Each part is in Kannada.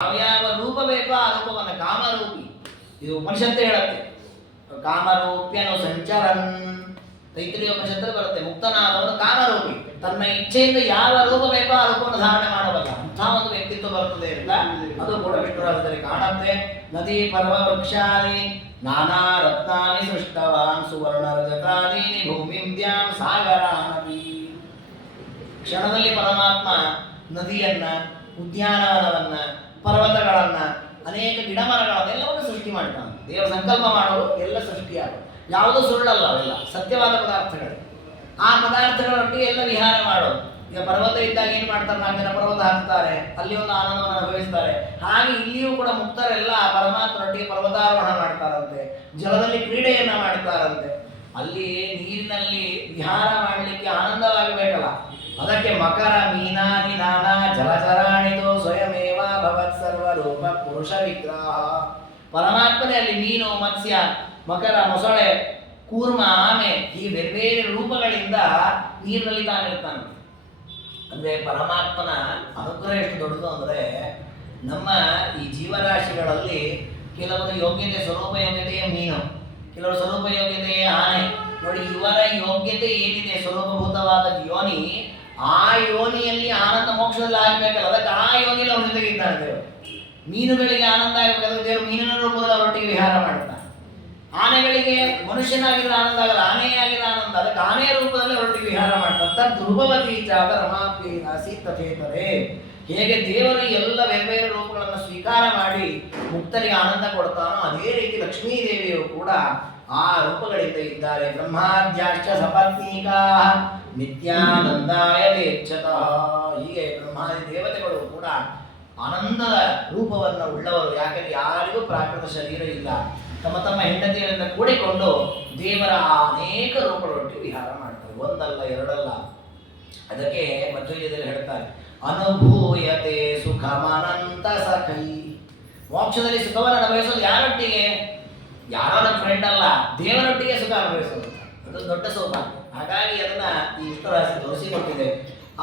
ಯಾವ್ಯಾವ ರೂಪ ಬೇಕೋ ಆ ರೂಪವನ್ನು ಕಾಮರೂಪಿ, ಇದು ಉಪನಿಷತ್ತು ಹೇಳುತ್ತೆ. ಕಾಮರೂಪ್ಯನು ಸಂಚರನ್, ತೈತ್ರಿಯ ಉಪನಿಷತ್ತಲ್ಲಿ ಬರುತ್ತೆ. ಮುಕ್ತನಾದವನು ಕಾಮರೂಪಿ, ತನ್ನ ಇಚ್ಛೆಯಿಂದ ಯಾವ ರೂಪ ಬೇಕೋ ಆ ರೂಪವನ್ನು ಧಾರಣೆ ಮಾಡಬಲ್ಲ ಅಂಥ ಒಂದು ವ್ಯಕ್ತಿತ್ವ ಬರ್ತದೆ ಅಂತ ಅದು ಕೂಡ ವಿಷ್ಣುರಾಜದಲ್ಲಿ ಕಾಣುತ್ತೆ. ನದಿ ಪರ್ವ ವೃಕ್ಷಾದಿ ನಾನಾ ರತ್ನಾನಿ ಸೃಷ್ಟವಾನ್ ಸುವರ್ಣ ರಜತಾದೀನಿ ಭೂಮಿಂದ್ಯಾಂ ಸಾಗರಾನಪಿ. ಕ್ಷಣದಲ್ಲಿ ಪರಮಾತ್ಮ ನದಿಯನ್ನ, ಉದ್ಯಾನವನವನ್ನ, ಪರ್ವತಗಳನ್ನ, ಅನೇಕ ಗಿಡ ಮರಗಳನ್ನೆಲ್ಲವನ್ನು ಸೃಷ್ಟಿ ಮಾಡ್ತಾನೆ. ದೇವರ ಸಂಕಲ್ಪ ಮಾಡೋದು ಎಲ್ಲ ಸೃಷ್ಟಿಯಾಗೋದು, ಯಾವುದು ಸುಳ್ಳಲ್ಲ, ಅವೆಲ್ಲ ಸತ್ಯವಾದ ಪದಾರ್ಥಗಳು. ಆ ಪದಾರ್ಥಗಳೊಟ್ಟಿಗೆ ಎಲ್ಲ ವಿಹಾರ ಮಾಡೋದು. ಈಗ ಪರ್ವತ ಇದ್ದಾಗ ಏನು ಮಾಡ್ತಾರೆ, 4 ಜನ ಪರ್ವತ ಹಾಕ್ತಾರೆ, ಅಲ್ಲಿ ಒಂದು ಆನಂದವನ್ನು ಅನುಭವಿಸ್ತಾರೆ. ಹಾಗೆ ಇಲ್ಲಿಯೂ ಕೂಡ ಮುಕ್ತರೆಲ್ಲ ಆ ಪರಮಾತ್ಮನೊಟ್ಟಿಗೆ ಪರ್ವತಾರೋಹಣ ಮಾಡ್ತಾರಂತೆ, ಜಲದಲ್ಲಿ ಕ್ರೀಡೆಯನ್ನ ಮಾಡ್ತಾರಂತೆ. ಅಲ್ಲಿ ನೀರಿನಲ್ಲಿ ವಿಹಾರ ಮಾಡಲಿಕ್ಕೆ ಆನಂದವಾಗಬೇಕಲ್ಲ, ಅದಕ್ಕೆ ಮಕರ ಮೀನಾದಿ ನಾನಾ ಜಲಚರಾಣಿತೋ ಸ್ವಯಮೇವ ಭವತ್ ಸರ್ವರೂಪ ಪುರುಷ ವಿಗ್ರಹ. ಪರಮಾತ್ಮನೇ ಅಲ್ಲಿ ಮೀನು, ಮತ್ಸ್ಯ, ಮಕರ, ಮೊಸಳೆ, ಕೂರ್ಮ, ಆಮೆ ಹೀಗೆ ಬೇರೆ ಬೇರೆ ರೂಪಗಳಿಂದ ನೀರಿನಲ್ಲಿ ತಾನಿರ್ತಾನೆ. ಅಂದ್ರೆ ಪರಮಾತ್ಮನ ಅನುಗ್ರಹ ಎಷ್ಟು ದೊಡ್ಡದು ಅಂದ್ರೆ, ನಮ್ಮ ಈ ಜೀವರಾಶಿಗಳಲ್ಲಿ ಕೆಲವರು ಯೋಗ್ಯತೆ ಸ್ವರೂಪ ಯೋಗ್ಯತೆಯೇ ಮೀನು, ಕೆಲವರು ಸ್ವರೂಪ ಯೋಗ್ಯತೆಯೇ ಆನೆ. ನೋಡಿ, ಇವರ ಯೋಗ್ಯತೆ ಏನಿದೆ ಸ್ವರೂಪಭೂತವಾದ ಯೋನಿ, ಆ ಯೋನಿಯಲ್ಲಿ ಆನಂದ ಮೋಕ್ಷದಲ್ಲಿ ಆಗಬೇಕಲ್ಲ, ಅದಕ್ಕೆ ಆ ಯೋನಿಯಲ್ಲಿ ಅವ್ರ ಜೊತೆಗೆ ಇದ್ದಾನೆ ದೇವರು. ಮೀನುಗಳಿಗೆ ಆನಂದ ಆಗಬೇಕಾದ್ರೆ ದೇವರು ಮೀನಿನ ರೂಪದಲ್ಲಿ ಅವರೊಟ್ಟಿಗೆ ವಿಹಾರ ಮಾಡ್ತಾನೆ. ಆನೆಗಳಿಗೆ ಮನುಷ್ಯನಾಗಿದ್ರೆ ಆನಂದ ಆಗಲ್ಲ, ಆನೆಯೇ ಆಗಿದ್ರೆ ಆನಂದ, ಅದಕ್ಕೆ ಆನೆಯ ರೂಪದಲ್ಲಿ ಅವರೊಟ್ಟಿಗೆ ವಿಹಾರ ಮಾಡ್ತಾನೆ. ತದ್ರೂಪವತಿ ಚಾದ ರಮಾಪಿ ಆಸೀತಥೇತರೇ. ಹೇಗೆ ದೇವರು ಎಲ್ಲ ಬೇರೆ ಬೇರೆ ರೂಪಗಳನ್ನು ಸ್ವೀಕಾರ ಮಾಡಿ ಮುಕ್ತರಿಗೆ ಆನಂದ ಕೊಡ್ತಾನೋ, ಅದೇ ರೀತಿ ಲಕ್ಷ್ಮೀದೇವಿಯು ಕೂಡ ಆ ರೂಪಗಳಿಂದ ಇದ್ದಾರೆ. ಬ್ರಹ್ಮಾದ್ಯಾಶ್ಚ ಸಪತ್ನೀಕಾ ನಿತ್ಯಾನಂದಾಯ ದೇಚ್ಛತಃ. ಹೀಗೆ ಬ್ರಹ್ಮಾದಿ ದೇವತೆಗಳು ಕೂಡ ಆನಂದದ ರೂಪವನ್ನು ಉಳ್ಳವರು. ಯಾಕಂದ್ರೆ ಯಾರಿಗೂ ಪ್ರಾಕೃತ ಶರೀರ ಇಲ್ಲ, ತಮ್ಮ ತಮ್ಮ ಹೆಂಡತಿಯರಿಂದ ಕೂಡಿಕೊಂಡು ದೇವರ ಅನೇಕ ರೂಪಗಳೊಟ್ಟಿಗೆ ವಿಹಾರ ಮಾಡ್ತಾರೆ, ಒಂದಲ್ಲ ಎರಡಲ್ಲ. ಅದಕ್ಕೆ ಮಧ್ವದಲ್ಲಿ ಹೇಳ್ತಾರೆ, ಅನುಭೂಯತೆ ಸುಖಮನಂತ ಸಖೈ. ಮೋಕ್ಷದಲ್ಲಿ ಸುಖವನ್ನು ಅನುಭವಿಸೋದು ಯಾರೊಟ್ಟಿಗೆ? ಯಾರೋ ನನ್ನ ಫ್ರೆಂಡ್ ಅಲ್ಲ, ದೇವರೊಟ್ಟಿಗೆ ಸುಖ ಅನುಭವಿಸೋದು, ಅದು ದೊಡ್ಡ ಸೌಭಾಗ್ಯ. ಹಾಗಾಗಿ ಅದನ್ನ ಈ ವಿಷ್ಣುರಾಶಿ ತೋರಿಸಿಕೊಟ್ಟಿದೆ.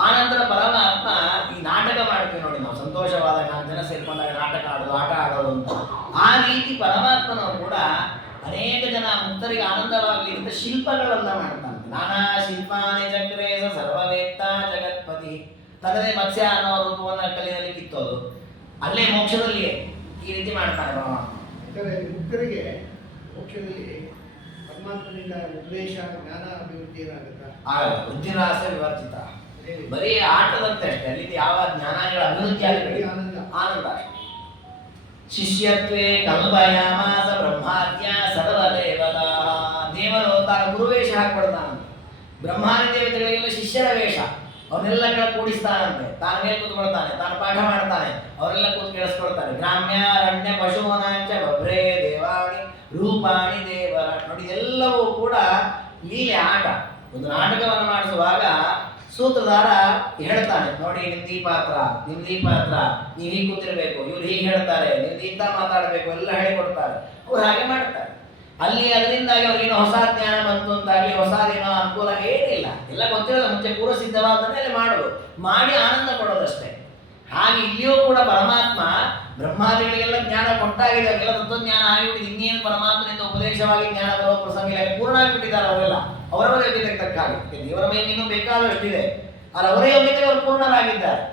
ಆನಂತರ ಪರಮಾತ್ಮ ಈ ನಾಟಕ ಮಾಡ್ತೀವಿ ನೋಡಿ, ನಾವು ಸಂತೋಷವಾದಾಗ 4 ಜನ ಸೇರ್ಕೊಂಡಾಗ ನಾಟಕ ಆಡೋದು, ಆಟ ಆಡೋದು ಅಂತ. ಆ ರೀತಿ ಪರಮಾತ್ಮನವರು ಕೂಡ ಅನೇಕ ಜನ ಮುಕ್ತರಿಗೆ ಆನಂದವಾಗಲಿ ಅಂತ ಶಿಲ್ಪಗಳನ್ನ ಮಾಡ್ತಾನೆ. ನಾನಾ ಶಿಲ್ಪಾನಿ ಚಕ್ರೇ ಸರ್ವವೇತ್ತ ಜಗತ್ಪತಿ. ತನ್ನದೇ ಮತ್ಸ್ಯ ಅನ್ನೋ ರೂಪವನ್ನು ಕಲ್ಲಿನಲ್ಲಿ ಕಿತ್ತೋದು, ಅಲ್ಲೇ ಮೋಕ್ಷದಲ್ಲಿಯೇ ಈ ರೀತಿ ಮಾಡ್ತಾನೆ ಪರಮಾತ್ಮ. ಮುಕ್ತರಿಗೆ ಮೋಕ್ಷದಲ್ಲಿ ಪರಮಾತ್ಮನಿಂದ ಉಪದೇಶ ಜ್ಞಾನ ಅಭಿವೃದ್ಧಿ ಏನಾಗುತ್ತಾ? ಆಗಲ್ಲ, ಬುದ್ಧಿರಾಸ ವಿವರ್ಜಿತ, ಬರೀ ಆಟದಂತೆ ಅಷ್ಟೇ. ಅಲ್ಲಿ ಯಾವ ಜ್ಞಾನಗಳ ಅಭಿವೃದ್ಧಿ ಆಗಲಿ, ಆನಂದ ಅಷ್ಟೇ. ಶಿಷ್ಯತ್ವೇ ಕಲ್ಪಯಾಮಾಸ ಬ್ರಹ್ಮಾದ್ಯ ಸರ್ವದೇವತಾ. ದೇವರು ತಾನು ಗುರುವೇಷ ಹಾಕ್ಕೊಡ್ತಾನಂತೆ. ಬ್ರಹ್ಮಾದಿ ದೇವತೆಗಳಿಗೆಲ್ಲ ಶಿಷ್ಯರ ವೇಷ, ಅವನ್ನೆಲ್ಲ ಕೂಡಿಸ್ತಾನಂತೆ. ತಾನು ಮೇಲೆ ಕೂತ್ಕೊಳ್ತಾನೆ, ತಾನು ಪಾಠ ಮಾಡ್ತಾನೆ, ಅವರೆಲ್ಲ ಕೂತ್ ಕೇಳಿಸ್ಕೊಳ್ತಾರೆ. ಗ್ರಾಮ್ಯಾರಣ್ಯ ಪಶುವನಾಂಚ ಬಭ್ರೇ ದೇವಾಣಿ ರೂಪಾಣಿ ದೇವರ. ನೋಡಿ, ಎಲ್ಲವೂ ಕೂಡ ಲೀಲೆ, ಆಟ. ಒಂದು ನಾಟಕವನ್ನು ಮಾಡಿಸುವಾಗ ಸೂತ್ರಧಾರ ಹೇಳ್ತಾನೆ, ನೋಡಿ ನಿಮ್ದು ಈ ಪಾತ್ರ, ನಿಮ್ದು ಈ ಪಾತ್ರ, ನೀವು ಹೀಗೆ ಕೂತಿರ್ಬೇಕು, ಇವ್ರು ಹೀಗೆ ಹೇಳ್ತಾರೆ, ನಿಮ್ದು ಇಂಥ ಮಾತಾಡಬೇಕು, ಎಲ್ಲ ಹೇಳಿಕೊಡ್ತಾರೆ. ಅವ್ರು ಹಾಗೆ ಮಾಡ್ತಾರೆ. ಅಲ್ಲಿ ಅದರಿಂದಾಗಿ ಅವ್ರಿಗೇನೋ ಹೊಸ ಜ್ಞಾನ ಬಂತು ಅಂತಾಗಲಿ, ಹೊಸದೇನೋ ಅನುಕೂಲ ಏನಿಲ್ಲ, ಎಲ್ಲ ಗೊತ್ತಿರೋದು ಮುಂಚೆ ಪೂರ್ವ ಸಿದ್ಧವಾದನ್ನೇ ಅಲ್ಲಿ ಮಾಡೋದು, ಮಾಡಿ ಆನಂದ ಕೊಡೋದಷ್ಟೇ. ಹಾಗೆ ಇಲ್ಲಿಯೂ ಕೂಡ ಪರಮಾತ್ಮ ಬ್ರಹ್ಮಾದಿಗಳಿಗೆಲ್ಲ ಜ್ಞಾನ ಕೊಟ್ಟಾಗಿದೆ, ಅವರೆಲ್ಲ ತತ್ವಜ್ಞಾನ ಆಗಿಬಿಟ್ಟಿದೆ. ಇನ್ನೇನು ಪರಮಾತ್ಮನಿಂದ ಉಪದೇಶವಾಗಿ ಜ್ಞಾನ ಬರೋ ಪ್ರಸಂಗ ಇಲ್ಲ, ಪೂರ್ಣ ಆಗಿಬಿಟ್ಟಿದ್ದಾರೆ ಅವರೆಲ್ಲ ಅವರವರ ಯೋಗ್ಯತೆಗೆ ತಕ್ಕ ಹಾಗೆ. ದೇವರ ಮೇಲೆ ಇನ್ನೂ ಬೇಕಾದಷ್ಟಿದೆ, ಆದರೆ ಅವರ ಯೋಗ್ಯತೆಗೆ ಅವರು ಪೂರ್ಣರಾಗಿದ್ದಾರೆ.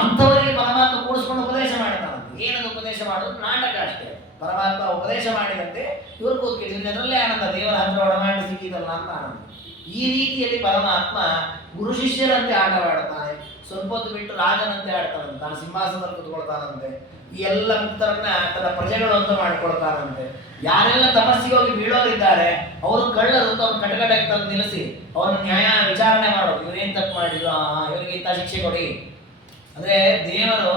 ಅಂಥವರಿಗೆ ಪರಮಾತ್ಮ ಕೂಡಿಸ್ಕೊಂಡು ಉಪದೇಶ ಮಾಡ್ತಾನಂತೆ. ಏನದು ಉಪದೇಶ ಮಾಡೋದು? ನಾಟಕ ಅಷ್ಟೇ. ಪರಮಾತ್ಮ ಉಪದೇಶ ಮಾಡಿದಂತೆ ಇವರು ಕೂತ್ಕಿಟ್ಟಿದ್ರೆ ಅದರಲ್ಲೇ ಆನಂದ, ದೇವರ ಹತ್ರ ಒಡಮಾಡಿ ಸಿಕ್ಕಿದಲ್ಲ ಅಂತ ಆನಂದ. ಈ ರೀತಿಯಲ್ಲಿ ಪರಮಾತ್ಮ ಗುರು ಶಿಷ್ಯರಂತೆ ಆಟವಾಡ್ತಾನೆ. ಸ್ವಲ್ಪ ಹೊತ್ತು ಬಿಟ್ಟು ರಾಜನಂತೆ ಆಡ್ತಾನಂತೆ, ತಾನು ಸಿಂಹಾಸನದಲ್ಲಿ ಕೂತ್ಕೊಳ್ತಾನಂತೆ. ಈ ಎಲ್ಲ ಮುಕ್ತರನ್ನ ತನ್ನ ಪ್ರಜೆಗಳು ಅಂತ ಮಾಡ್ಕೊಳ್ತಾನಂತೆ. ಯಾರೆಲ್ಲ ತಪಸ್ಸಿಗೆ ಹೋಗಿ ಬೀಳೋರಿದ್ದಾರೆ ಅವರು ಕಳ್ಳರು ಅಂತ ಅವ್ರು ಕಟಕಟಕ್ಕೆ ತಂದು ನಿಲ್ಲಿಸಿ ಅವ್ರನ್ನ ನ್ಯಾಯ ವಿಚಾರಣೆ ಮಾಡೋದು. ಇವ್ರೇನ್ ತಪ್ಪು ಮಾಡಿದ್ರು, ಇವರಿಗೆ ಇಂಥ ಶಿಕ್ಷೆ ಕೊಡಿ. ಅಂದ್ರೆ ದೇವರು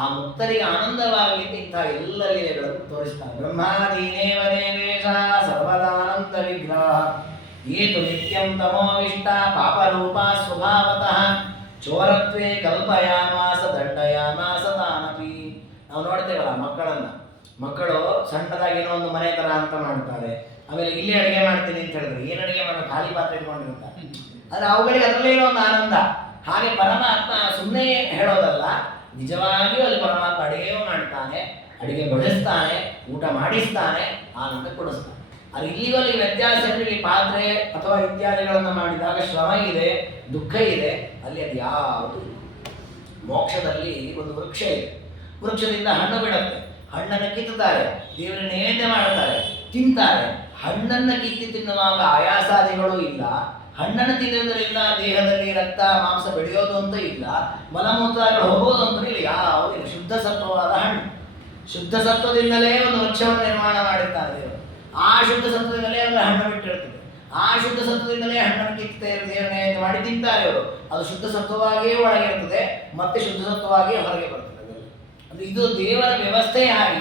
ಆ ಮುಕ್ತರಿಗೆ ಆನಂದವಾಗಲಿ ಇಂಥ ಎಲ್ಲ ಲೀಲೆಗಳನ್ನು ತೋರಿಸ್ತಾನೆ. ಬ್ರಹ್ಮಾದೀನೇವ ದೇವೇಶ ಸರ್ವದಾನಂದ ವಿಗ್ರಹ ಏತು ನಿತ್ಯಂ ತಮೋವಿಷ್ಟ ಪಾಪರೂಪ ಸ್ವಭಾವತಃ ಚೋರತ್ವೇ ಕಲ್ಪಯಾಮಾಸ ದಂಡಯಾಮಾಸ ತಾನಪಿ. ನಾವು ನೋಡ್ತೇವಲ್ಲ ಮಕ್ಕಳು ಸಣ್ಣದಾಗಿ ಏನೋ ಒಂದು ಮನೆ ತರ ಅಂತ ಮಾಡ್ತಾರೆ. ಆಮೇಲೆ ಇಲ್ಲಿ ಅಡುಗೆ ಮಾಡ್ತೀನಿ ಅಂತ ಹೇಳಿದ್ರೆ ಏನು ಅಡುಗೆ ಮಾಡೋ ಖಾಲಿ ಪಾತ್ರೆ ಇಟ್ಕೊಂಡಿರ್ತಾರೆ. ಆದ್ರೆ ಅವುಗಳಿಗೆ ಅದರಲ್ಲೇ ಇರೋ ಒಂದು ಆನಂದ. ಹಾಗೆ ಪರಮಾತ್ಮ ಸುಮ್ಮನೆ ಹೇಳೋದಲ್ಲ, ನಿಜವಾಗಿಯೂ ಅಲ್ಲಿ ಪರಮಾತ್ಮ ಅಡುಗೆಯೂ ಮಾಡಿ ಮಾಡ್ತಾನೆ, ಅಡಿಗೆ ಬಡಿಸ್ತಾನೆ, ಊಟ ಮಾಡಿಸ್ತಾನೆ, ಆನಂದ ಕೊಡಿಸ್ತಾನೆ. ಅದು ಇಲ್ಲಿವಲ್ಲಿ ವ್ಯತ್ಯಾಸ ಅಂದ್ರೆ ಇಲ್ಲಿ ಪಾತ್ರೆ ಅಥವಾ ಇತ್ಯಾದಿಗಳನ್ನು ಮಾಡಿದಾಗ ಶ್ರಮ ಇದೆ, ದುಃಖ ಇದೆ. ಅಲ್ಲಿ ಅದು ಯಾವುದು ಇಲ್ಲ. ಮೋಕ್ಷದಲ್ಲಿ ಒಂದು ವೃಕ್ಷ ಇದೆ, ವೃಕ್ಷದಿಂದ ಹಣ್ಣು ಬಿಡುತ್ತೆ, ಹಣ್ಣನ್ನು ಕಿತ್ತುತ್ತಾರೆ, ದೇವರ ನೈವೇದ್ಯ ಮಾಡ್ತಾರೆ, ತಿಂತಾರೆ. ಹಣ್ಣನ್ನು ಕಿತ್ತಿ ತಿನ್ನುವಾಗ ಆಯಾಸಾದಿಗಳು ಇಲ್ಲ. ಹಣ್ಣನ್ನು ತಿನ್ನುವುದರಿಂದ ದೇಹದಲ್ಲಿ ರಕ್ತ ಮಾಂಸ ಬೆಳೆಯೋದು ಅಂತ ಇಲ್ಲ, ಮಲಮೂತ್ರಗಳು ಹೋಗೋದು ಅಂತ ಇಲ್ಲ, ಯಾವುದಿಲ್ಲ. ಶುದ್ಧ ಸತ್ವವಾದ ಹಣ್ಣು. ಶುದ್ಧ ಸತ್ವದಿಂದಲೇ ಒಂದು ವೃಕ್ಷವನ್ನು ನಿರ್ಮಾಣ ಮಾಡಿದ್ದಾರೆ ದೇವರು. ಆ ಶುದ್ಧ ಸತ್ವದಿಂದಲೇ ಒಂದು ಹಣ್ಣು ಬಿಟ್ಟಿರ್ತದೆ. ಆ ಶುದ್ಧ ಸತ್ವದಿಂದಲೇ ಹಣ್ಣನ್ನು ಕಿತ್ತೆ ದೇವರೇ ಮಾಡಿ ತಿಂತಾರೆ ಅವರು. ಅದು ಶುದ್ಧ ಸತ್ವವಾಗಿಯೇ ಒಳಗೆ ಇರ್ತದೆ, ಮತ್ತೆ ಶುದ್ಧ ಸತ್ವವಾಗಿಯೇ ಹೊರಗೆ ಬರ್ತದೆ. ಅಂದ್ರೆ ಇದು ದೇವರ ವ್ಯವಸ್ಥೆ ಹಾಗೆ.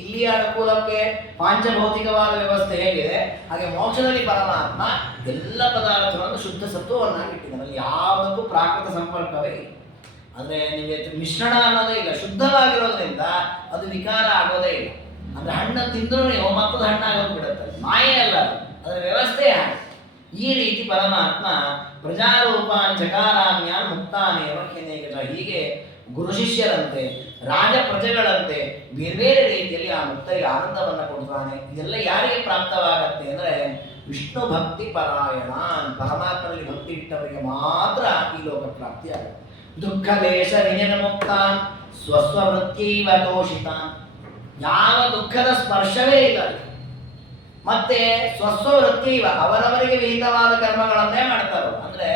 ಇಲ್ಲಿಯ ಅನುಕೂಲಕ್ಕೆ ಪಾಂಚಭೌತಿಕವಾದ ವ್ಯವಸ್ಥೆ ಹೇಗಿದೆ, ಹಾಗೆ ಮೋಕ್ಷದಲ್ಲಿ ಪರಮಾತ್ಮ ಎಲ್ಲ ಪದಾರ್ಥಗಳನ್ನು ಶುದ್ಧ ಸತ್ವವನ್ನಾಗಿ ಇಟ್ಟಿದ್ದಾನೆ. ಅಲ್ಲಿ ಯಾವುದಕ್ಕೂ ಪ್ರಾಕೃತ ಸಂಪರ್ಕವೇ ಇಲ್ಲ. ಅಂದ್ರೆ ನಿಮಗೆ ಮಿಶ್ರಣ ಅನ್ನೋದೇ ಇಲ್ಲ. ಶುದ್ಧವಾಗಿರೋದ್ರಿಂದ ಅದು ವಿಕಾರ ಆಗೋದೇ ಇಲ್ಲ. ಅಂದ್ರೆ ಹಣ್ಣು ತಿಂದರೂ ನೀವು ಮತ್ತೊಂದು ಹಣ್ಣಾಗೋದು ಬಿಡುತ್ತೆ. ಮಾಯೆ ಅಲ್ಲ, ಅದರ ವ್ಯವಸ್ಥೆ ಹಾಗೆ. ಈ ರೀತಿ ಪರಮಾತ್ಮ ಪ್ರಜಾರೂಪಾನ್ ಚಕಾರಾಮ್ಯಾನ್ ಮುಕ್ತಾನೇವ ಹ್ಯನೇಕಜ. ಹೀಗೆ ಗುರು ಶಿಷ್ಯರಂತೆ, ರಾಜ ಪ್ರಜೆಗಳಂತೆ ಬೇರೆ ಬೇರೆ ರೀತಿಯಲ್ಲಿ ಆ ಮುಕ್ತರಿಗೆ ಆನಂದವನ್ನು ಕೊಡ್ತಾನೆ. ಇದೆಲ್ಲ ಯಾರಿಗೆ ಪ್ರಾಪ್ತವಾಗತ್ತೆ ಅಂದರೆ ವಿಷ್ಣು ಭಕ್ತಿ ಪರಾಯಣ, ಪರಮಾತ್ಮನಲ್ಲಿ ಭಕ್ತಿ ಇಟ್ಟವರಿಗೆ ಮಾತ್ರ ಈ ಲೋಕ ಪ್ರಾಪ್ತಿಯಾಗುತ್ತೆ. ದುಃಖ ಲೇಷ ವಿನಯ ಮುಕ್ತಾನ್ ಸ್ವಸ್ವವೃತ್ತಿವ ತೋಷಿತಾನ್. ಯಾವ ದುಃಖದ ಸ್ಪರ್ಶವೇ ಇಲ್ಲ. ಮತ್ತೆ ಸ್ವಸ್ವವೃತ್ತಿ ಅವರವರಿಗೆ ವಿಹಿತವಾದ ಕರ್ಮಗಳನ್ನೇ ಮಾಡ್ತಾರೆ. ಅಂದ್ರೆ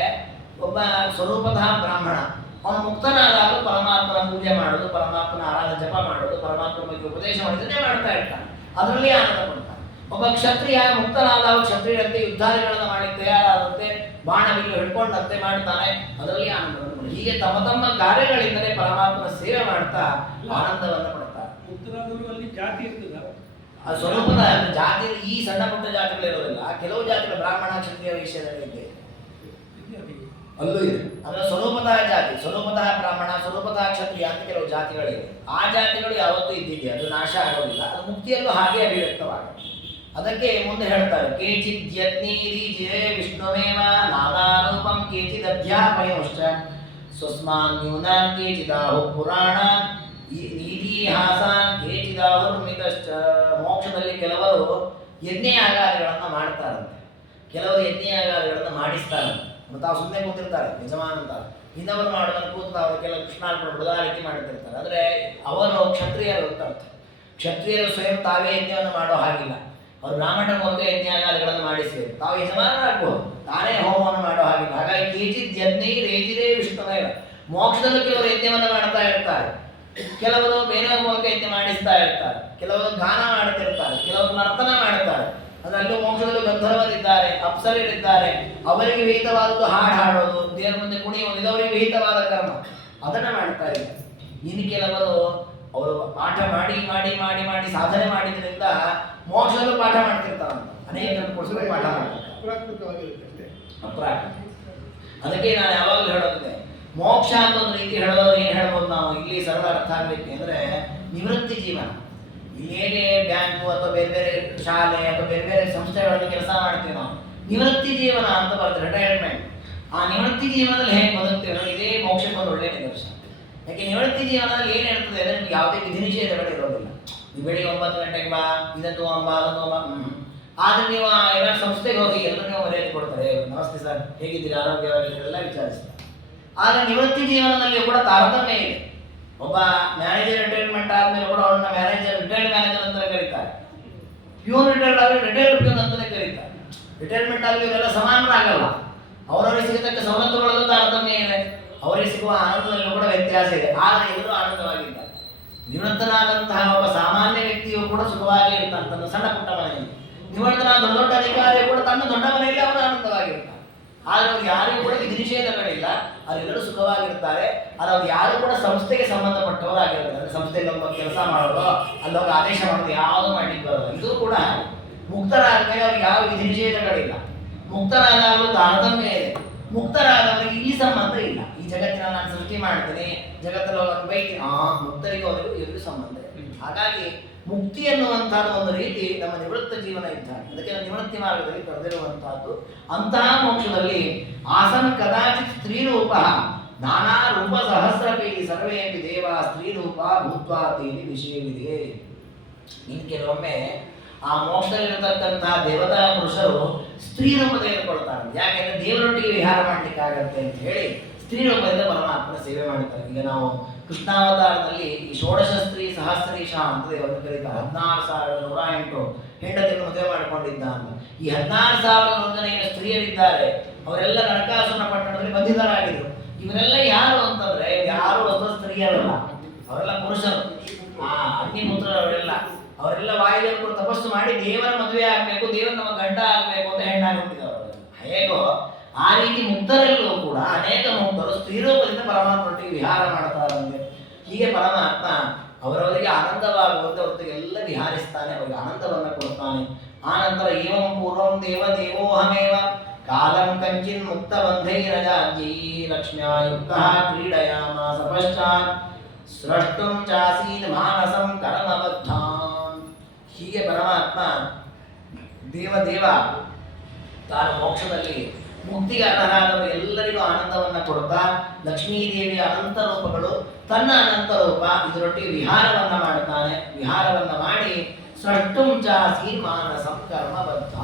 ಒಬ್ಬ ಸ್ವರೂಪತಃ ಬ್ರಾಹ್ಮಣ, ಅವನು ಮುಕ್ತನಾದಾಗ ಪರಮಾತ್ಮನ ಪೂಜೆ ಮಾಡೋದು, ಪರಮಾತ್ಮನ ಆರಾಧನೆ ಜಪ ಮಾಡೋದು, ಪರಮಾತ್ಮ ಬಗ್ಗೆ ಉಪದೇಶ ಮಾಡಿದ್ರೆ ಮಾಡ್ತಾ ಇರ್ತಾನೆ, ಅದರಲ್ಲಿ ಆನಂದ ಪಡ್ತಾನೆ. ಒಬ್ಬ ಕ್ಷತ್ರಿಯ ಮುಕ್ತನಾದಾಗ ಕ್ಷತ್ರಿಯರಂತೆ ಯುದ್ಧಾದಿಗಳನ್ನು ಮಾಡಿ ತಯಾರಾದಂತೆ, ಬಾಣ ಬಿಲ್ಲು ಹಿಡ್ಕೊಂಡಂತೆ ಮಾಡ್ತಾನೆ, ಅದರಲ್ಲಿ ಆನಂದವನ್ನು ಪಡ್ತಾನೆ. ಹೀಗೆ ತಮ್ಮ ತಮ್ಮ ಕಾರ್ಯಗಳಿಂದಲೇ ಪರಮಾತ್ಮನ ಸೇವೆ ಮಾಡ್ತಾ ಆನಂದವನ್ನು ಪಡ್ತಾರೆ. ಮುಕ್ತರಾದವರು ಅಲ್ಲಿ ಜಾತಿ ಇರ್ತದ, ಆ ಸ್ವರೂಪದ ಜಾತಿ ಈ ಸಣ್ಣ ಪುಟ್ಟ ಜಾತಿಗಳಿರೋದಿಲ್ಲ. ಕೆಲವು ಜಾತಿಗಳು ಬ್ರಾಹ್ಮಣ ಕ್ಷತ್ರಿಯ ವಿಷಯದಲ್ಲಿ ಇದೆ, ಅಲ್ಲೂ ಇದೆ. ಅದರ ಸ್ವರೂಪತಃ ಜಾತಿ, ಸ್ವರೂಪತಃ ಬ್ರಾಹ್ಮಣ, ಸ್ವರೂಪತಃ ಕ್ಷತ್ರಿಯ ಅಂತ ಕೆಲವು ಜಾತಿಗಳಿವೆ. ಆ ಜಾತಿಗಳು ಯಾವತ್ತೂ ಇದ್ದಿದೆ, ಅದು ನಾಶ ಆಗೋದಿಲ್ಲ. ಅದು ಮುಕ್ತಿಯಲ್ಲೂ ಹಾಗೆ ಅಭಿವ್ಯಕ್ತವಾಗುತ್ತೆ. ಅದಕ್ಕೆ ಮುಂದೆ ಹೇಳ್ತಾರೆ, ಕೇಚಿದ್ ಯತ್ನೀರಿಜೇ ವಿಷ್ಣುಮೇವ ನಾಗಾರೂಪಂ ಕೇಚಿದ್ ಅಧ್ಯಾಪಯೋಶ್ಚ ಸ್ವಸ್ಮಾನ್ ನ್ಯೂನಾನ್ ಕೇಚಿದಾಹು ಪುರಾಣ ನೀತಿಹಾಸಾನ್ ಕೇಚಿದಾಹುರ್ಮಿತಶ್ಚ. ಮೋಕ್ಷದಲ್ಲಿ ಕೆಲವರು ಯಜ್ಞಯಾಗಾದಿಗಳನ್ನು ಮಾಡ್ತಾರಂತೆ, ಕೆಲವರು ಯಜ್ಞಯಾಗಾದಿಗಳನ್ನು ಮಾಡಿಸ್ತಾರಂತೆ. ತಾವು ಸುಮ್ಮನೆ ಕೂತಿರ್ತಾರೆ ಯಜಮಾನ ಅಂತಾರೆ, ಇನ್ನೊಬ್ಬರು ಮಾಡುವಂತ ಕೂತು ಅವರು ಕೆಲವು ಕೃಷ್ಣಾರ್ಪಣೆ ಬಿಡದ ರೀತಿ ಮಾಡ್ತಿರ್ತಾರೆ. ಅಂದರೆ ಅವರು ಕ್ಷತ್ರಿಯರು ಅಂತ ಅರ್ಥ. ಕ್ಷತ್ರಿಯರು ಸ್ವಯಂ ತಾವೇ ಯಜ್ಞವನ್ನು ಮಾಡೋ ಹಾಗಿಲ್ಲ, ಅವರು ಬ್ರಾಹ್ಮಣ ಮೂಲಕ ಯಜ್ಞಾಗಾದಿಗಳನ್ನು ಮಾಡಿಸಬೇಕು. ತಾವು ಯಜಮಾನರಾಗಬಹುದು, ತಾನೇ ಹೋಮವನ್ನು ಮಾಡೋ ಹಾಗಿಲ್ಲ. ಹಾಗಾಗಿ ಕೇಚಿದ್ ಯಜ್ಞೈ ರೇಜಿರೇ ವಿಷ್ಣುವೇವ. ಮೋಕ್ಷದಲ್ಲೂ ಕೆಲವರು ಯಜ್ಞವನ್ನು ಮಾಡ್ತಾ ಇರ್ತಾರೆ, ಕೆಲವರು ಬೇರೆಯವ್ರ ಮೂಲಕ ಯಜ್ಞ ಮಾಡಿಸ್ತಾ ಇರ್ತಾರೆ, ಕೆಲವರು ಗಾನ ಮಾಡ್ತಿರ್ತಾರೆ, ಕೆಲವರು ನರ್ತನ ಮಾಡ್ತಾರೆ. ಅದರಲ್ಲೂ ಮೋಕ್ಷದಲ್ಲೂ ಗಂಧರ್ವರಿದ್ದಾರೆ, ಅಪ್ಸರರಿದ್ದಾರೆ, ಅವರಿಗೆ ವಿಹಿತವಾದದ್ದು ಹಾಡು ಹಾಡೋದು, ದೇವರ ಮುಂದೆ ಕುಣಿಯೋದು, ಇದು ಅವರಿಗೆ ವಿಹಿತವಾದ ಕರ್ಮ, ಅದನ್ನು ಮಾಡ್ತಾ ಇದ್ದಾರೆ. ಇನ್ನು ಕೆಲವರು ಅವರು ಪಾಠ ಮಾಡಿ ಮಾಡಿ ಮಾಡಿ ಮಾಡಿ ಸಾಧನೆ ಮಾಡಿದ್ರಿಂದ ಮೋಕ್ಷದಲ್ಲೂ ಪಾಠ ಮಾಡ್ತಿರ್ತಾರಂತ, ಅನೇಕರು ಕೊಡಿಸ್ಬೇಕು ಪಾಠ ಮಾಡ್ತಾರೆ. ಅಪ್ರಾಕೃತ. ಅದಕ್ಕೆ ನಾನು ಯಾವಾಗಲೂ ಹೇಳೋದಿದೆ, ಮೋಕ್ಷ ಅಂತ ಒಂದು ರೀತಿ ಹೇಳೋದು ಏನು ಹೇಳ್ಬೋದು ನಾವು ಇಲ್ಲಿ ಸರಳ ಅರ್ಥ ಆಗಲಿಕ್ಕೆ ಅಂದರೆ ನಿವೃತ್ತಿ ಜೀವನ. ಇಲ್ಲಿ ಹೇಗೆ ಬ್ಯಾಂಕು ಅಥವಾ ಬೇರೆ ಬೇರೆ ಶಾಲೆ ಅಥವಾ ಬೇರೆ ಬೇರೆ ಸಂಸ್ಥೆಗಳಲ್ಲಿ ಕೆಲಸ ಮಾಡ್ತೀವಿ ನಾವು, ನಿವೃತ್ತಿ ಜೀವನ ಅಂತ ಬರ್ತದೆ, ರಿಟೈರ್ಮೆಂಟ್. ಆ ನಿವೃತ್ತಿ ಜೀವನದಲ್ಲಿ ಹೇಗೆ ಬದುಕ್ತೀವಿ ಇದೇ ಮೋಕ್ಷಕ್ಕೆ ಒಂದು ಒಳ್ಳೆಯ ನಿದರ್ಶನ. ಯಾಕೆ ನಿವೃತ್ತಿ ಜೀವನದಲ್ಲಿ ಏನು ಇರ್ತದೆ ಅಂದರೆ ನಿಮ್ಗೆ ಯಾವುದೇ ವಿಧಿ ನಿಷೇಧಗಳು ಇರೋದಿಲ್ಲ. ನೀವು ಬೆಳಿಗ್ಗೆ 9 ಗಂಟೆಗೆ ಬಾ, ಇದನ್ನು ತಗೊಂಬ, ಅದನ್ನು ತಗೊಂಬ. ಆದರೆ ನೀವು ಏನಾದ್ರು ಸಂಸ್ಥೆಗೆ ಹೋಗಿ ಎಲ್ಲರೂ ನೀವು ಮರ್ಯಾದೆ ಕೊಡ್ತಾರೆ, ನಮಸ್ತೆ ಸರ್ ಹೇಗಿದ್ದೀರಿ, ಆರೋಗ್ಯವಾಗಿದ್ದೀರೆಲ್ಲ ವಿಚಾರಿಸ್ತಾರೆ. ಆದರೆ ನಿವೃತ್ತಿ ಜೀವನದಲ್ಲಿ ಕೂಡ ತಾರತಮ್ಯ ಇದೆ. ಒಬ್ಬ ಮ್ಯಾನೇಜರ್ ರಿಟೈರ್ಮೆಂಟ್ ಆದಮೇಲೆ ಕೂಡ ಅವ್ರನ್ನ ರಿಟೈರ್ಡ್ ಮ್ಯಾನೇಜರ್ ಅಂತಲೇ ಕರೀತಾರೆ, ಪ್ಯೂನ್ ರಿಟೈರ್ಡ್ ಆದರೆ ರಿಟೈರ್ಡ್ ಪ್ಯೂನ್ ಅಂತಲೇ ಕರೀತಾರೆ. ರಿಟೈರ್ಮೆಂಟ್ ಆಗಿ ಇವರೆಲ್ಲ ಸಮಾನರಾಗಲ್ಲ, ಅವರವರಿಗೆ ಸಿಗತಕ್ಕ ಸವಲತ್ತುಗಳಲ್ಲೂ ತಾರತಮ್ಯ ಇದೆ, ಅವರಿಗೆ ಸಿಗುವ ಆನಂದದಲ್ಲೂ ಕೂಡ ವ್ಯತ್ಯಾಸ ಇದೆ. ಆದರೆ ಎಲ್ಲರೂ ಆನಂದವಾಗಿದ್ದಾರೆ. ನಿವೃತ್ತನಾದಂತಹ ಒಬ್ಬ ಸಾಮಾನ್ಯ ವ್ಯಕ್ತಿಯು ಕೂಡ ಸುಖವಾಗಿ ಇರ್ತಾನೆ ತನ್ನ ಸಣ್ಣ ಪುಟ್ಟ ಮನೆಯಲ್ಲಿ. ನಿವೃತ್ತನಾದ ದೊಡ್ಡ ದೊಡ್ಡ ಅಧಿಕಾರಿಯು ಕೂಡ ತನ್ನ ದೊಡ್ಡ ಮನೆಯಲ್ಲಿ ಅವರು ಆನಂದವಾಗಿರ್ತಾರೆ. ಆದರೆ ಅವ್ರು ಯಾರಿಗೂ ಕೂಡ ವಿಧಿ ನಿಷೇಧಗಳಿಲ್ಲ, ಅವರೆಲ್ಲರೂ ಸುಖವಾಗಿರ್ತಾರೆ. ಆದರೆ ಅವ್ರು ಯಾರು ಕೂಡ ಸಂಸ್ಥೆಗೆ ಸಂಬಂಧಪಟ್ಟವರಾಗಿರ್ತಾರೆ. ಅಂದರೆ ಸಂಸ್ಥೆಯಲ್ಲಿ ಒಬ್ಬ ಕೆಲಸ ಮಾಡೋದು, ಅಲ್ಲೊಬ್ಬ ಆದೇಶ ಮಾಡೋದು ಯಾವುದು ಮಾಡ್ಲಿಕ್ಕೆ ಬರೋದು. ಇದು ಕೂಡ ಮುಕ್ತರಾದ ಮೇಲೆ ಅವ್ರಿಗೆ ಯಾವ ವಿಧಿ ನಿಷೇಧಗಳಿಲ್ಲ. ಮುಕ್ತರಾದಾಗಲೂ ತಾರತಮ್ಯ ಇದೆ. ಮುಕ್ತರಾದವರಿಗೆ ಈ ಸಂಬಂಧ ಇಲ್ಲ. ಈ ಜಗತ್ತಿನ ನಾನು ಸೃಷ್ಟಿ ಮಾಡ್ತೀನಿ, ಜಗತ್ತಲ್ಲಿ ಅವ್ರನ್ನ ಬೈತೀನಿ, ಮುಕ್ತರಿಗೂ ಅವರಿಗೂ ಎದುರು ಸಂಬಂಧ ಇದೆ. ಹಾಗಾಗಿ ಮುಕ್ತಿ ಎನ್ನುವಂತಹದ್ದು ಒಂದು ರೀತಿ ನಮ್ಮ ನಿವೃತ್ತ ಜೀವನ ಇದ್ದಾಗ, ಅದಕ್ಕೆ ನಿವೃತ್ತಿ ಮಾರ್ಗದಲ್ಲಿ ಕರೆದಿರುವಂತಹದ್ದು. ಅಂತಹ ಮೋಕ್ಷದಲ್ಲಿ ಆಸನ್ ಕದಾಚಿತ್ ಸ್ತ್ರೀರೂಪ ನಾನಾ ರೂಪ ಸಹಸ್ರಪಿ ಸರ್ವೇಪಿ ದೇವ ಸ್ತ್ರೀ ರೂಪ ಭೂತ್ವಾ ತೇನಿ ವಿಷಯವಿದೆ. ಇನ್ನು ಕೆಲವೊಮ್ಮೆ ಆ ಮೋಕ್ಷದಲ್ಲಿರತಕ್ಕಂತಹ ದೇವತಾ ಪುರುಷರು ಸ್ತ್ರೀ ರೂಪ ತೆಗೆದುಕೊಳ್ತಾರೆ. ಯಾಕೆಂದ್ರೆ ದೇವರೊಟ್ಟಿಗೆ ವಿಹಾರ ಮಾಡ್ಲಿಕ್ಕಾಗತ್ತೆ ಅಂತ ಹೇಳಿ ಸ್ತ್ರೀ ರೂಪದಿಂದ ಪರಮಾತ್ಮನ ಸೇವೆ ಮಾಡುತ್ತಾರೆ. ಈಗ ನಾವು ಕೃಷ್ಣಾವತಾರದಲ್ಲಿ ಈ ಷೋಡಶ ಸ್ತ್ರೀ ಸಹಸ್ರೀಶ ಅಂತ ದೇವರನ್ನು ಕರೀತಾರೆ. 16,108 ಹೆಂಡತಿಯನ್ನು ಮದುವೆ ಮಾಡಿಕೊಂಡಿದ್ದ ಅಂತ. ಈ 16,001 ಸ್ತ್ರೀಯರಿದ್ದಾರೆ, ಅವರೆಲ್ಲ ನರಕಾಸುರನ ಪಟ್ಟಣದಲ್ಲಿ ಬಂಧಿತರಾಗಿದ್ರು. ಇವರೆಲ್ಲ ಯಾರು ಅಂತಂದ್ರೆ ಯಾರು ಹೊಸ ಸ್ತ್ರೀಯರಲ್ಲ, ಅವರೆಲ್ಲ ಪುರುಷರು. ಅಗ್ನಿಪುತ್ರರು ಅವರೆಲ್ಲ ವಾಯುದೇವರು ತಪಸ್ಸು ಮಾಡಿ ದೇವರ ಮದುವೆ ಆಗ್ಬೇಕು, ದೇವರು ನಮ್ಮ ಗಂಡ ಆಗ್ಬೇಕು ಅಂತ ಹೆಣ್ಣಾಗಿ ಹುಟ್ಟಿದವರು. ಹೇಗೋ ಆ ರೀತಿ ಮುಕ್ತರಲ್ಲೂ ಕೂಡ ಅನೇಕ ಮುಕ್ತರು ಸ್ತ್ರೀರೂಪದಿಂದ ಪರಮಾತ್ಮನೊಟ್ಟಿಗೆ ವಿಹಾರ ಮಾಡ್ತಾರಂತೆ. ಹೀಗೆ ಪರಮಾತ್ಮ ಅವರವರಿಗೆ ಆನಂದವಾಗುವಂತೆ ಹೊರತಿಗೆಲ್ಲ ವಿಹಾರಿಸ್ತಾನೆ, ಅವರಿಗೆ ಆನಂದವನ್ನು ಕೊಡ್ತಾನೆ. ಆನಂತರ ಏವಂ ಪೂರ್ವಂ ದೇವ ದೇವೋಹಮೇವ ಕಾಲಂ ಕಂಚಿನ್ ಮುಕ್ತ ಬಂಧೈರಜಾಜ್ಞೈ ಲಕ್ಷ್ಮ್ಯಾ ಯುಕ್ತಃ ಕ್ರೀಡಯಾಮಾಸ ಪಶ್ಚಾತ್ ಸ್ರಷ್ಟುಂ ಚಾಸೀನ್ ಮಾನಸಂ ಕರ್ಮಬದ್ಧಾನ್. ಹೀಗೆ ಪರಮಾತ್ಮ ದೇವ ತಾನು ಮೋಕ್ಷದಲ್ಲಿ ಮುಕ್ತಿಗೆ ಅರ್ಹರಾದವರು ಎಲ್ಲರಿಗೂ ಆನಂದವನ್ನು ಕೊಡ್ತಾ ಲಕ್ಷ್ಮೀದೇವಿಯ ಅನಂತ ರೂಪಗಳು ತನ್ನ ಅನಂತ ರೂಪ ಇದರೊಟ್ಟಿಗೆ ವಿಹಾರವನ್ನ ಮಾಡ್ತಾನೆ. ವಿಹಾರವನ್ನ ಮಾಡಿ ಸ್ರಷ್ಟುಂ ಚಾಸೀನ್ ಮಾನಸಂ ಕರ್ಮಬದ್ಧ.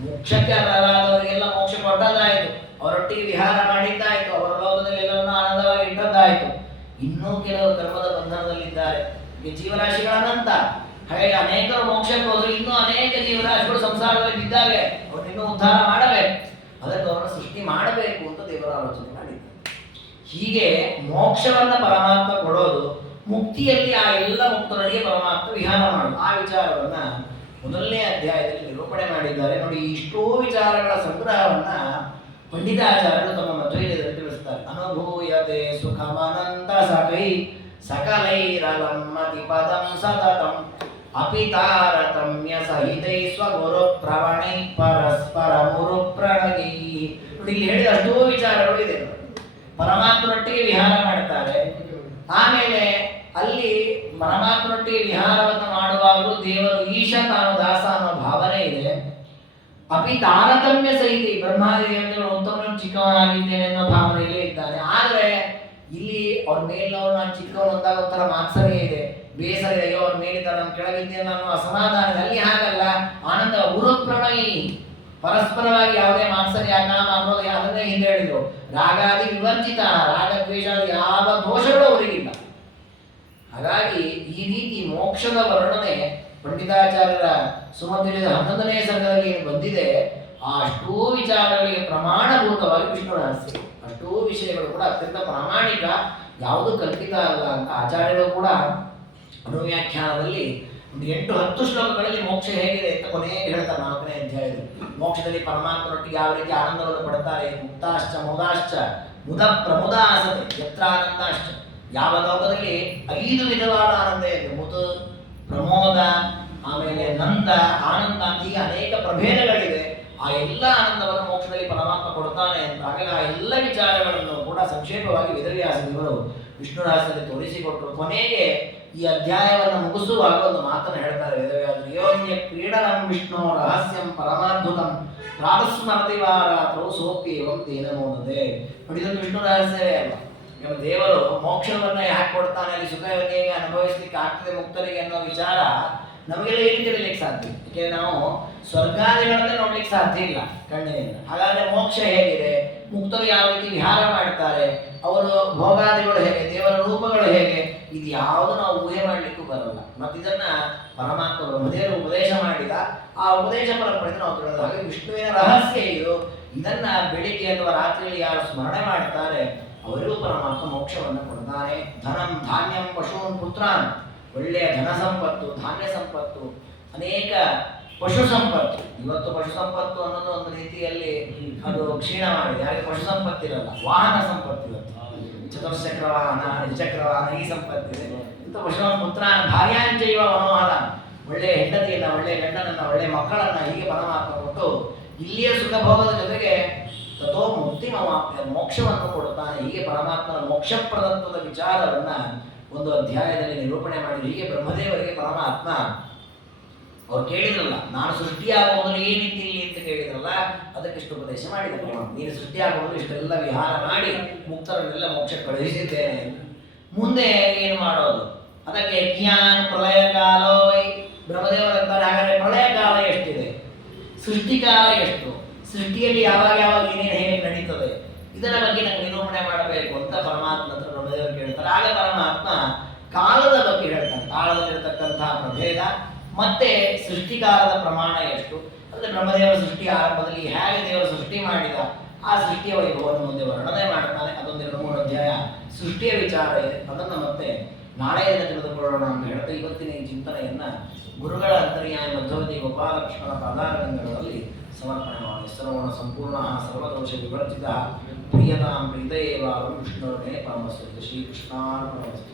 ಮೋಕ್ಷಕ್ಕೆ ಅರ್ಹರಾದವರಿಗೆಲ್ಲ ಮೋಕ್ಷ ಕೊಟ್ಟದಾಯಿತು, ಅವರೊಟ್ಟಿಗೆ ವಿಹಾರ ಮಾಡಿದ್ದಾಯಿತು, ಅವರ ಲೋಕದಲ್ಲಿ ಎಲ್ಲವನ್ನೂ ಆನಂದವಾಗಿ ಇಟ್ಟದ್ದಾಯಿತು. ಇನ್ನೂ ಕೆಲವರು ಕರ್ಮದ ಬಂಧನದಲ್ಲಿದ್ದಾರೆ. ಈ ಜೀವರಾಶಿಗಳ ಅನಂತ, ಹಾಗೆ ಅನೇಕರು ಮೋಕ್ಷಕ್ಕೆ ಹೋದ್ರು, ಇನ್ನೂ ಅನೇಕ ಜೀವರಾಶಿಗಳು ಸಂಸಾರದಲ್ಲಿ ಬಿದ್ದಾವೆ. ಅವರನ್ನು ಉದ್ಧಾರ ಮಾಡಬೇಕು, ಅದಕ್ಕೆ ಅವರನ್ನು ಸೃಷ್ಟಿ ಮಾಡಬೇಕು ಅಂತ ದೇವರ ಆಲೋಚನೆ ಮಾಡಿದ್ದಾರೆ. ಹೀಗೆ ಮೋಕ್ಷವನ್ನ ಪರಮಾತ್ಮ ಕೊಡೋದು, ಮುಕ್ತಿಯಲ್ಲಿ ಆ ಎಲ್ಲ ಮುಕ್ತರಿಗೆ ಪರಮಾತ್ಮ ವಿಹಾರ ಮಾಡೋದು, ಆ ವಿಚಾರವನ್ನ ಮೊದಲನೇ ಅಧ್ಯಾಯದಲ್ಲಿ ನಿರೂಪಣೆ ಮಾಡಿದ್ದಾರೆ. ನೋಡಿ, ಇಷ್ಟೋ ವಿಚಾರಗಳ ಸಂಗ್ರಹವನ್ನ ಪಂಡಿತಾಚಾರ್ಯರು ತಮ್ಮ ಮಧ್ವೈರ್ಯದಲ್ಲಿ ತಿಳಿಸ್ತಾರೆ. ಅನುಭೂಯತೆ ಸುಖಮನಂತ ಸಕೈ ಸಕಲೈರಲಮ್ಮತಿ ಪದಂ ಸತತಂ ಅಪಿತಾರತಮ್ಯ ಸಹಿತೈ ಸ್ವಗುರು ಪ್ರವಣೈ ಪರಸ್ಪರ ಮುರು ಪ್ರಣಗೈ. ನೋಡಿ, ಇಲ್ಲಿ ಹೇಳಿದ ಅಷ್ಟೋ ವಿಚಾರಗಳು ಇದೆ. ಪರಮಾತ್ಮನೊಟ್ಟಿಗೆ ವಿಹಾರ ಮಾಡ್ತಾರೆ. ಆಮೇಲೆ ಅಲ್ಲಿ ಪರಮಾತ್ಮನೊಟ್ಟಿಗೆ ವಿಹಾರವನ್ನು ಮಾಡುವಾಗಲೂ ದೇವರು ಈಶ ತಾನು ದಾಸ ಅನ್ನೋ ಭಾವನೆ ಇದೆ. ಅಪಿ ತಾರತಮ್ಯ ಸಹಿತ ಬ್ರಹ್ಮಾದಿ ದೇವತೆಗಳು ಉತ್ತಮನು ಚಿಕ್ಕವನಾಗಿದ್ದೇನೆ ಅನ್ನೋ ಭಾವನೆಯಲ್ಲೇ ಇದ್ದಾನೆ. ಆದ್ರೆ ಇಲ್ಲಿ ಅವ್ರ ಮೇಲವರು ನಾನು ಚಿಕ್ಕವನು ಅಂದಾಗ ಒಂಥರ ಮಾತ್ಸರ್ಯ ಇದೆ, ಬೇಸರ ಇದೆ. ಅಯ್ಯೋ ಅವ್ರ ಮೇಲಿದ್ದ ನಾನು ಕೆಳಗಿದ್ದೇನೆ ಅನ್ನೋ ಅಸಮಾಧಾನ. ಅಲ್ಲಿ ಹಾಗಲ್ಲ, ಆನಂದ ಉರುಪ್ರಣಯಿ, ಪರಸ್ಪರವಾಗಿ ಯಾವುದೇ ಮಾತ್ಸರ್ಯ ಕಾಮ ಅನ್ನೋದು ಅದನ್ನೇ ಹಿಂದೆ ಹೇಳಿದ್ರು. ರಾಗಾದಿ ವಿವರ್ಜಿತ, ರಾಗ ದ್ವೇಷಾದಿ ಯಾವ ದೋಷಗಳು ಅವರಿಗಿಲ್ಲ. ಹಾಗಾಗಿ ಈ ರೀತಿ ಮೋಕ್ಷದ ವರ್ಣನೆ ಪಂಡಿತಾಚಾರ್ಯರ ಸುಮಧ್ವಜದ 11ನೇ ಸರ್ಗದಲ್ಲಿ ಏನು ಬಂದಿದೆ, ಆ ಅಷ್ಟೂ ವಿಚಾರಗಳಿಗೆ ಪ್ರಮಾಣಭೂತವಾಗಿ ವಿಷ್ಣು ರಹಸ್ಯ. ಅಷ್ಟೂ ವಿಷಯಗಳು ಕೂಡ ಅತ್ಯಂತ ಪ್ರಾಮಾಣಿಕ, ಯಾವುದು ಕಲ್ಪಿತ ಅಲ್ಲ ಅಂತ ಆಚಾರ್ಯರು ಕೂಡ ಅನುವ್ಯಾಖ್ಯಾನದಲ್ಲಿ ಒಂದು 8-10 ಶ್ಲೋಕಗಳಲ್ಲಿ ಮೋಕ್ಷ ಹೇಗಿದೆ ಅಂತ ಕೊನೆಗೆ ಹೇಳ್ತಾರೆ. 4ನೇ ಅಧ್ಯಾಯದಲ್ಲಿ ಮೋಕ್ಷದಲ್ಲಿ ಪರಮಾತ್ಮನೊಟ್ಟಿಗೆ ಯಾವ ರೀತಿ ಆನಂದವನ್ನು ಪಡ್ತಾರೆ. ಮುಕ್ತಾಶ್ಚ ಮುದಾಶ್ಚ ಮುದ ಪ್ರಮುದ ಆಸತೆ ಯತ್ರ ಆನಂದಾಶ್ಚ. ಯಾವ ಲೋಕದಲ್ಲಿ 5 ವಿಧವಾದ ಆನಂದ ಇದೆ. ಮುದು, ಪ್ರಮೋದ, ಆಮೇಲೆ ನಂದ, ಆನಂದ ಅಂತ ಹೀಗೆ ಅನೇಕ ಪ್ರಭೇದಗಳಿದೆ. ಆ ಎಲ್ಲ ಆನಂದವನ್ನು ಮೋಕ್ಷದಲ್ಲಿ ಪರಮಾತ್ಮ ಕೊಡ್ತಾನೆ ಅಂತ. ಹಾಗಾಗಿ ಆ ಎಲ್ಲ ವಿಚಾರಗಳನ್ನು ಕೂಡ ಸಂಕ್ಷೇಪವಾಗಿ ವೇದವ್ಯಾಸ ದೇವರು ವಿಷ್ಣು ರಹಸ್ಯದಲ್ಲಿ ತೋರಿಸಿಕೊಟ್ರು. ಕೊನೆಗೆ ಈ ಅಧ್ಯಾಯವನ್ನು ಮುಗಿಸುವಾಗ ಒಂದು ಮಾತನ್ನು ಹೇಳ್ತಾರೆ ವೇದವ್ಯಾಸರು. ಯೋನ್ಯ ಕ್ರೀಡನಂ ವಿಷ್ಣು ರಹಸ್ಯಂ ಪರಮಾದ್ಭುತಂ ಪ್ರಾತಸ್ಮರತಿ ವಾರಾತ್ರೋ ಸೋಪ್ಯೇವಂ ತೇನ ನೋಡದೆ. ನೋಡಿದೊಂದು ವಿಷ್ಣು ರಹಸ್ಯವೇ ಅಲ್ಲ. ನಮ್ಮ ದೇವರು ಮೋಕ್ಷವನ್ನ ಯಾಕೆ ಕೊಡ್ತಾನೆ, ಅಲ್ಲಿ ಸುಖವನ್ನು ಹೇಗೆ ಅನುಭವಿಸ್ಲಿಕ್ಕೆ ಆಗ್ತದೆ ಮುಕ್ತರಿಗೆ ಅನ್ನೋ ವಿಚಾರ ನಮಗೆಲ್ಲ ಏನು ತಿಳಿಲಿಕ್ಕೆ ಸಾಧ್ಯ. ಯಾಕೆ ನಾವು ಸ್ವರ್ಗಾದಿಗಳನ್ನೇ ನೋಡ್ಲಿಕ್ಕೆ ಸಾಧ್ಯ ಇಲ್ಲ ಕಣ್ಣಿನಿಂದ. ಹಾಗಾದ್ರೆ ಮೋಕ್ಷ ಹೇಗಿದೆ, ಮುಕ್ತರು ಯಾವ ರೀತಿ ವಿಹಾರ ಮಾಡ್ತಾರೆ, ಅವರು ಭೋಗಾದಿಗಳು ಹೇಗೆ, ದೇವರ ರೂಪಗಳು ಹೇಗೆ, ಇದು ಯಾವುದು ನಾವು ಊಹೆ ಮಾಡ್ಲಿಕ್ಕೂ ಬರಲ್ಲ. ಮತ್ತಿದನ್ನ ಪರಮಾತ್ಮ ಬ್ರಹ್ಮದೇವರು ಉಪದೇಶ ಮಾಡಿದ, ಆ ಉಪದೇಶ ಪರಂಪರೆಯಿಂದ ನಾವು ತಿಳಿದ. ಹಾಗೆ ವಿಷ್ಣುವಿನ ರಹಸ್ಯ ಇದು. ಇದನ್ನ ಬೆಳಿಗ್ಗೆ ಅಥವಾ ರಾತ್ರಿಯಲ್ಲಿ ಯಾರು ಸ್ಮರಣೆ ಮಾಡ್ತಾರೆ ಅವರಿಗೂ ಪರಮಾತ್ಮ ಮೋಕ್ಷವನ್ನು ಕೊಡ್ತಾನೆ. ಧನಂ ಧಾನ್ಯಂ ಪಶೂನ್ ಪುತ್ರಾನ್, ಒಳ್ಳೆಯ ಧನ ಸಂಪತ್ತು, ಧಾನ್ಯ ಸಂಪತ್ತು, ಅನೇಕ ಪಶು ಸಂಪತ್ತು. ಇವತ್ತು ಪಶು ಸಂಪತ್ತು ಅನ್ನೋದು ಒಂದು ರೀತಿಯಲ್ಲಿ ಅದು ಕ್ಷೀಣ ಮಾಡಿದೆ. ಯಾರಿಗೆ ಪಶು ಸಂಪತ್ತಿರಲ್ಲ, ವಾಹನ ಸಂಪತ್ತಿರುತ್ತೆ. ಚತುರ್ಚಕ್ರ ವಾಹನ, ದ್ವಿಚಕ್ರ ವಾಹನ, ಈ ಸಂಪತ್ತಿದೆ. ಇಂಥ ಪಶುವನ್ ಪುತ್ರಾನ್ ಭಾರ್ಯಾಂಚೈವ ಮನೋಹರ, ಒಳ್ಳೆಯ ಹೆಂಡತಿಯನ್ನ, ಒಳ್ಳೆಯ ಗಂಡನನ್ನ, ಒಳ್ಳೆಯ ಮಕ್ಕಳನ್ನ ಹೀಗೆ ಪರಮಾತ್ಮ ಕೊಟ್ಟು ಇಲ್ಲಿಯ ಸುಖ ಭೋಗದ ಜೊತೆಗೆ ತಥೋ ಮುಕ್ತಿ ಮೋಕ್ಷವನ್ನು ಕೊಡುತ್ತಾನೆ. ಹೀಗೆ ಪರಮಾತ್ಮನ ಮೋಕ್ಷಪ್ರದತ್ವದ ವಿಚಾರವನ್ನ ಒಂದು ಅಧ್ಯಾಯದಲ್ಲಿ ನಿರೂಪಣೆ ಮಾಡಿ, ಹೀಗೆ ಬ್ರಹ್ಮದೇವರಿಗೆ ಪರಮಾತ್ಮ ಅವ್ರು ಕೇಳಿದ್ರಲ್ಲ, ನಾನು ಸೃಷ್ಟಿಯಾಗುವುದು ಏನಿತ್ತು ಇಲ್ಲಿ ಅಂತ ಕೇಳಿದ್ರಲ್ಲ, ಅದಕ್ಕಿಷ್ಟು ಉಪದೇಶ ಮಾಡಿದ್ರು. ನೀನು ಸೃಷ್ಟಿಯಾಗುವುದು ಇಷ್ಟೆಲ್ಲ ವಿಹಾರ ಮಾಡಿ ಮುಕ್ತರನ್ನೆಲ್ಲ ಮೋಕ್ಷ ಕಳುಹಿಸಿದ್ದೇನೆ. ಮುಂದೆ ಏನು ಮಾಡೋದು? ಅದಕ್ಕೆ ಜ್ಞಾನ ಪ್ರಳಯ ಕಾಲೋ ಬ್ರಹ್ಮದೇವರಂತಾರೆ. ಹಾಗಾದ್ರೆ ಪ್ರಳಯ ಕಾಲ ಎಷ್ಟಿದೆ, ಸೃಷ್ಟಿಕಾಲ ಎಷ್ಟು, ಸೃಷ್ಟಿಯಲ್ಲಿ ಯಾವಾಗ ಯಾವಾಗ ಏನೇನು ಹೇಗೆ ನಡೀತದೆ, ಇದರ ಬಗ್ಗೆ ನಂಗೆ ನಿರೂಪಣೆ ಮಾಡಬೇಕು ಅಂತ ಪರಮಾತ್ಮ ಹತ್ರ ಬ್ರಹ್ಮದೇವರು ಕೇಳ್ತಾರೆ. ಆಗ ಪರಮಾತ್ಮ ಕಾಲದ ಬಗ್ಗೆ ಹೇಳ್ತಾನೆ. ಕಾಲದಲ್ಲಿರ್ತಕ್ಕಂತಹ ಪ್ರಭೇದ ಮತ್ತೆ ಸೃಷ್ಟಿಕಾಲದ ಪ್ರಮಾಣ ಎಷ್ಟು, ಅಂದರೆ ಬ್ರಹ್ಮದೇವರ ಸೃಷ್ಟಿಯ ಆರಂಭದಲ್ಲಿ ಹೇಗೆ ದೇವರು ಸೃಷ್ಟಿ ಮಾಡಿದ ಆ ಸೃಷ್ಟಿಯ ವೈಭವವನ್ನು ಮುಂದೆ ವರ್ಣನೆ ಮಾಡ್ತಾನೆ. ಅದೊಂದು 2-3 ಅಧ್ಯಾಯ ಸೃಷ್ಟಿಯ ವಿಚಾರ ಇದೆ. ಅದನ್ನು ಮತ್ತೆ ನಾಳೆ ದಿನ ತಿಳಿದುಕೊಳ್ಳೋಣ ಅಂತ ಹೇಳ್ತಾ ಇವತ್ತಿನ ಈ ಚಿಂತನೆಯನ್ನ ಗುರುಗಳ ಅಂತರ್ಯಾಮಿ ಮಧ್ಯವತಿ ಗೋಪಾಲಕೃಷ್ಣನ ಪಾದಾರವಿಂದಗಳಲ್ಲಿ ಸಮರ್ಪಣೆ ಮಾಡಿ. ಸರ್ವಣ ಸಂಪೂರ್ಣ ಸರ್ವದೋಷ ವಿವರ್ಜಿತ ಪ್ರಿಯತಾಂ ಪ್ರೀತಯೇವ ವಿಷ್ಣುರ್ಮೇ ಪರಮಸ್ತು ಶ್ರೀಕೃಷ್ಣಾರ್ಪಣಮಸ್ತು.